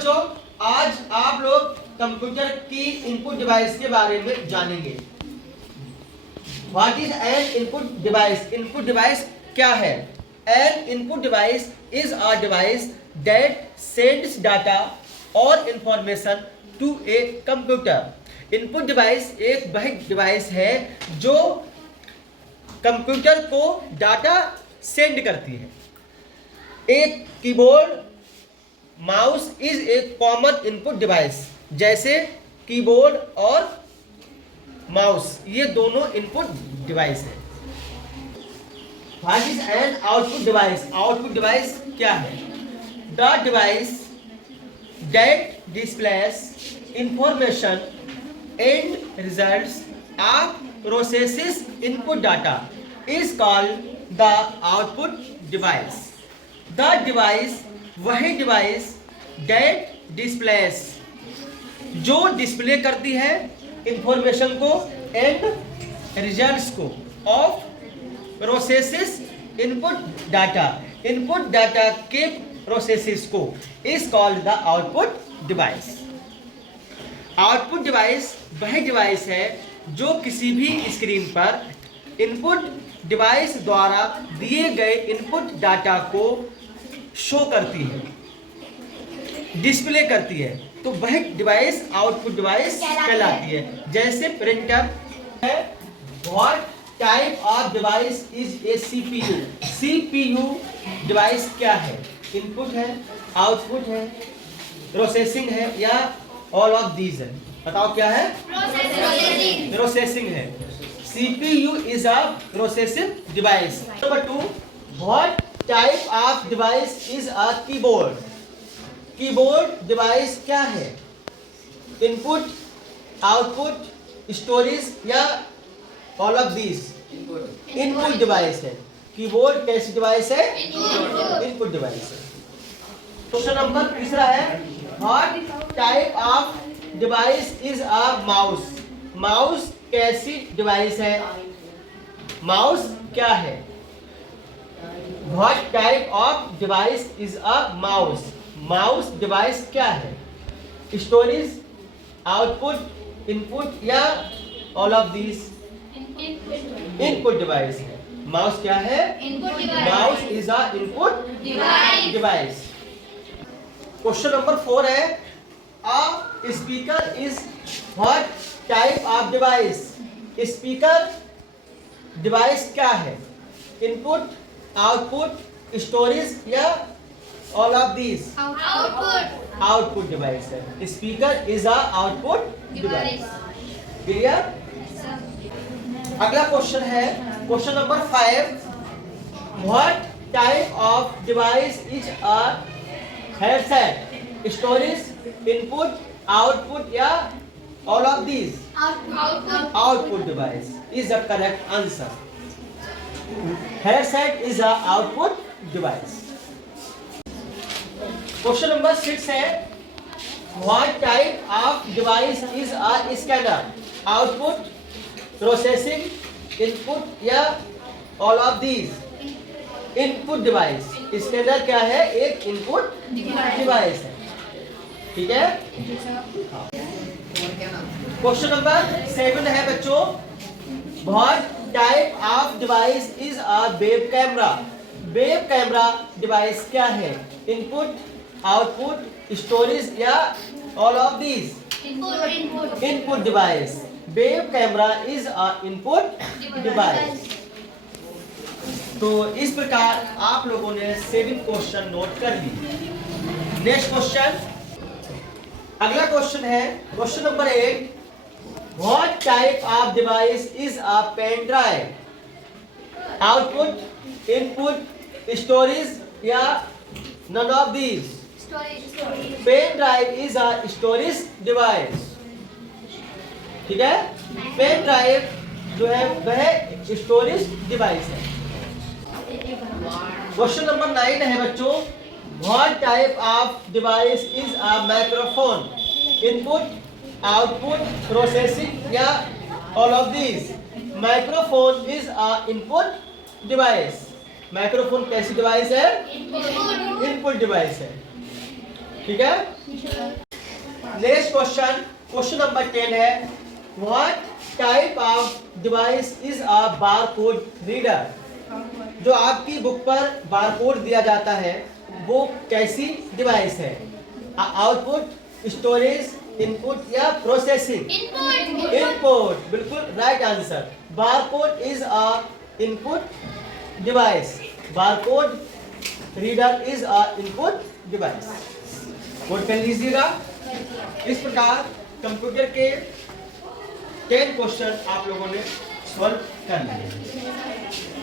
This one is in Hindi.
बच्चों, आज आप लोग कंप्यूटर की इनपुट डिवाइस के बारे में जानेंगे। What is an input device? Input device क्या है? An input device is a device that sends data और information to a computer. Input device एक वह डिवाइस है जो कंप्यूटर को डाटा सेंड करती है। एक keyboard, mouse is a common input device. जैसे कीबोर्ड और माउस ये दोनों इनपुट डिवाइस है। What is an output device? Output device क्या है? The device that displace information and results of processes input data is called the output device. The device वही डिवाइस दैट डिस्प्लेस जो डिस्प्ले करती है इंफॉर्मेशन को एंड रिजल्ट्स को of processes input data, input data के प्रोसेसेस को is called the output device. Output device वह डिवाइस है जो किसी भी स्क्रीन पर इनपुट डिवाइस द्वारा दिए गए इनपुट डाटा को शो करती है, डिस्प्ले करती है, तो वह डिवाइस आउटपुट डिवाइस कहलाती है। जैसे प्रिंटर है। What type of device is a CPU? CPU device क्या है? इनपुट है, आउटपुट है, प्रोसेसिंग है या ऑल ऑफ दीज है? बताओ क्या है? प्रोसेसिंग है। CPU is a processing device. Number 2, what type of device is a keyboard? Keyboard device क्या है? इनपुट, आउटपुट, स्टोरेज या all of these? Input device है। कीबोर्ड कैसी डिवाइस है? इनपुट डिवाइस है। क्वेश्चन नंबर 3 है, what type of device is a mouse? Mouse कैसी डिवाइस है? माउस क्या है? What type of device is a mouse? Mouse device क्या है? स्टोरेज, आउटपुट, इनपुट या all of these? Input device है। माउस क्या है? Mouse is a input device. Question number 4 है, a speaker is what type of device? Speaker device क्या है? इनपुट, आउटपुट, स्टोरेज या all of these? Output device है। Speaker is a output device. Clear? अगला क्वेश्चन है, question number 5, what type of device is a headset? Storage, input, output या all of these? Output device is the correct answer. Headset is a output device. Question number 6 है, what type of device is a scanner? Output, processing, input या all of these? Input device. Scanner क्या है? एक इनपुट डिवाइस है। ठीक है। क्वेश्चन नंबर 7 है बच्चों, what type of device is a web camera? Web camera device क्या है? इनपुट, आउटपुट, स्टोरेज या all of these? Input device. Web camera is a input device. तो इस प्रकार आप लोगों ने 7 क्वेश्चन नोट कर लिए। नेक्स्ट क्वेश्चन, अगला क्वेश्चन है, question number 8, what type of device is a pen drive? Output, input, storage या none of these? Pen drive is a storage device. ठीक है। पेन ड्राइव जो है वह स्टोरेज डिवाइस है। क्वेश्चन नंबर 9 है बच्चों, what type of device is a microphone? Input, output, processing या all of these? Microphone is a input device. Microphone कैसी डिवाइस है? इनपुट डिवाइस है। ठीक है। नेक्स्ट क्वेश्चन, क्वेश्चन नंबर 10 है, what type of device is a barcode reader? जो आपकी बुक पर बारकोड दिया जाता है वो कैसी डिवाइस है? आउटपुट, स्टोरेज, इनपुट या प्रोसेसिंग? इनपुट, बिल्कुल right answer. Barcode is a input device, barcode reader is a input device. Note कर लीजिएगा। इस प्रकार कंप्यूटर के 10 क्वेश्चन आप लोगों ने सॉल्व कर लिए।